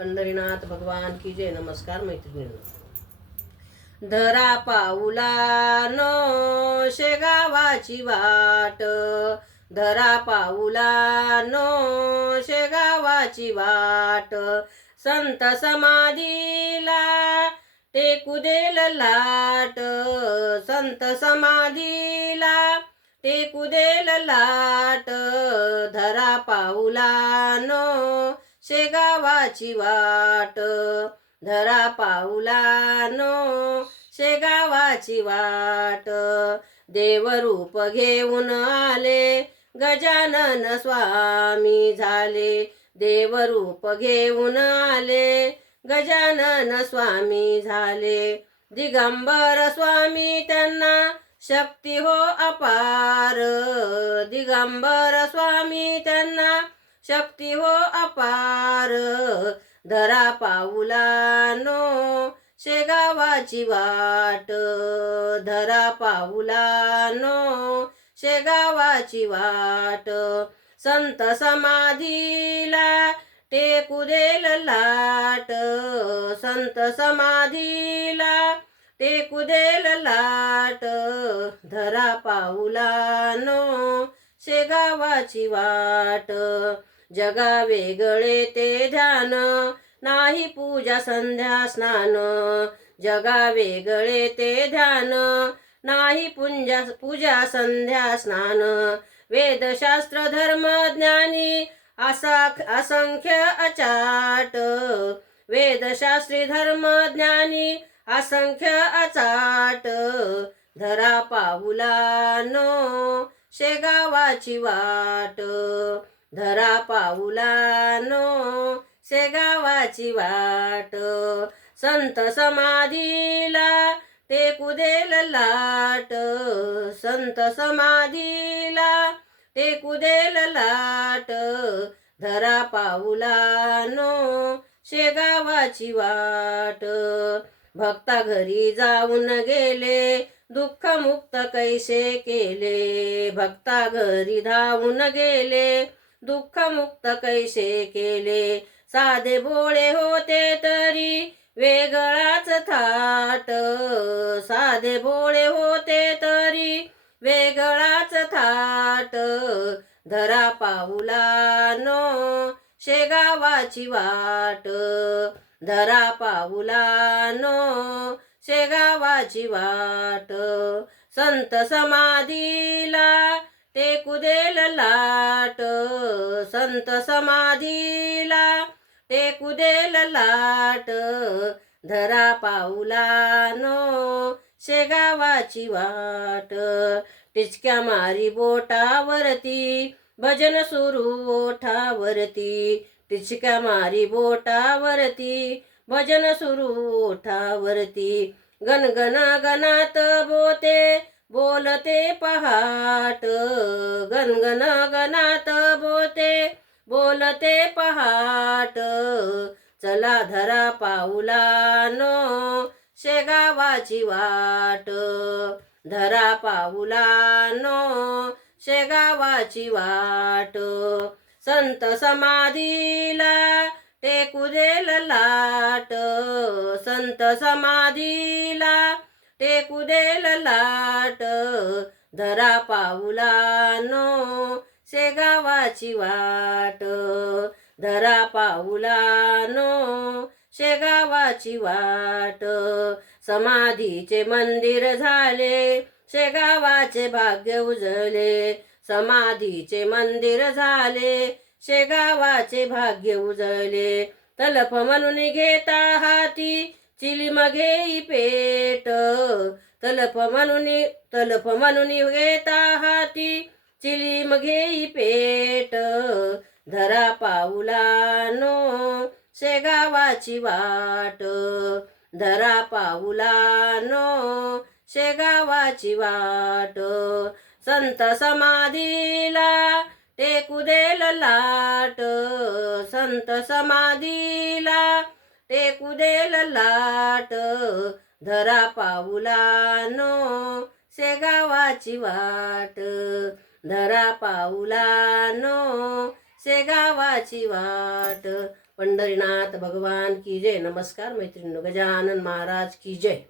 पंढरीनाथ भगवान की जय. नमस्कार मैत्रिणींनो. धरा पाऊलानो शेगावाची वाट, धरा पाऊलानो शेगावाची वाट. संत समाधीला टेकू देल लाट, संत समाधीला टेकू देल लाट. धरा पाऊलानो शेगावाची वाट, धरा पाऊलानो शेगावाची वाट. देवरूप घेऊन आले गजानन स्वामी झाले, देवरूप घेऊन आले गजानन स्वामी झाले. दिगंबर स्वामी त्यांना शक्ती हो अपार, दिगंबर स्वामी त्यांना शक्ती हो अपार. धरा पाऊलानो शेगावाची वाट, धरा पाऊलानो शेगावाची वाट. संत समाधीला टेकू देल लाट, संत समाधीला टेकू देल लाट. धरा पाऊलानो शेगावाची वाट. जगा वेगळे ते ध्यान, नाही पूजा संध्या स्नान. जगा वेगळे ते ध्यान, नाही पूजा संध्या स्नान. वेदशास्त्र धर्म ज्ञानी असंख्य अचाट, वेदशास्त्री धर्म ज्ञानी असंख्य अचाट. धरा पाऊलानो शेगावाची वाट, धरा पाऊलानो शेगावाची वाट. संत समाधीला टेकू देल लाट, संत समाधीला टेकू देल लाट. धरा पाऊलानो शेगावाची वाट. भक्ता घरी जाऊन गेले दुःख मुक्त कैसे केले, भक्ता घरी धावून गेले दुःख मुक्त कैसे केले. साधे भोळे होते तरी वेगळाच थाट, साधे भोळे होते तरी वेगळाच थाट. धरा पाऊलानो शेगावाची वाट, धरा पाऊलानो शेगावाची वाट. संत समाधीला टेकू देल लाट, संत समाधीला टेकू देल लाट. धरा पाऊलानो शेगावाची वाट. टिचक्या मारी बोटावरती भजन सुरू ओठावरती, टिचक्या मारी बोटावरती भजन सुरू ओठावरती. गणगण गणात बोते बोलते पहाट, गणगण गणात बोते बोलते पहाट. चला धरा पाऊलानो शेगावाची वाट, धरा पाऊलानो शेगावाची वाट. संत समाधीला टेकू देल लाट, संत समाधीला टेकू देल लाट. धरा पाऊलानो शेगावाची वाट, धरा पाऊलानो शेगावाची वाट. समाधीचे मंदिर झाले शेगावाचे भाग्य उजळले, समाधीचे मंदिर झाले शेगावाचे भाग्य उजळले. तलफ म्हणून घेता हाती चिलीम घेई पेट, तलफ म्हणून घेता हाती चिलीम घेई पेट. धरा पाऊलानो शेगावाची वाट, धरा पाऊलानो शेगावाची वाट. संत समाधीला टेकू देल लाट, संत समाधीला टेकू देल लाट. धरा पाऊलानो शेगावाची वाट, धरा पाऊलानो शेगावाची वाट. पंढरीनाथ भगवान की जय. नमस्कार मैत्रिणींनो. गजानन महाराज की जय.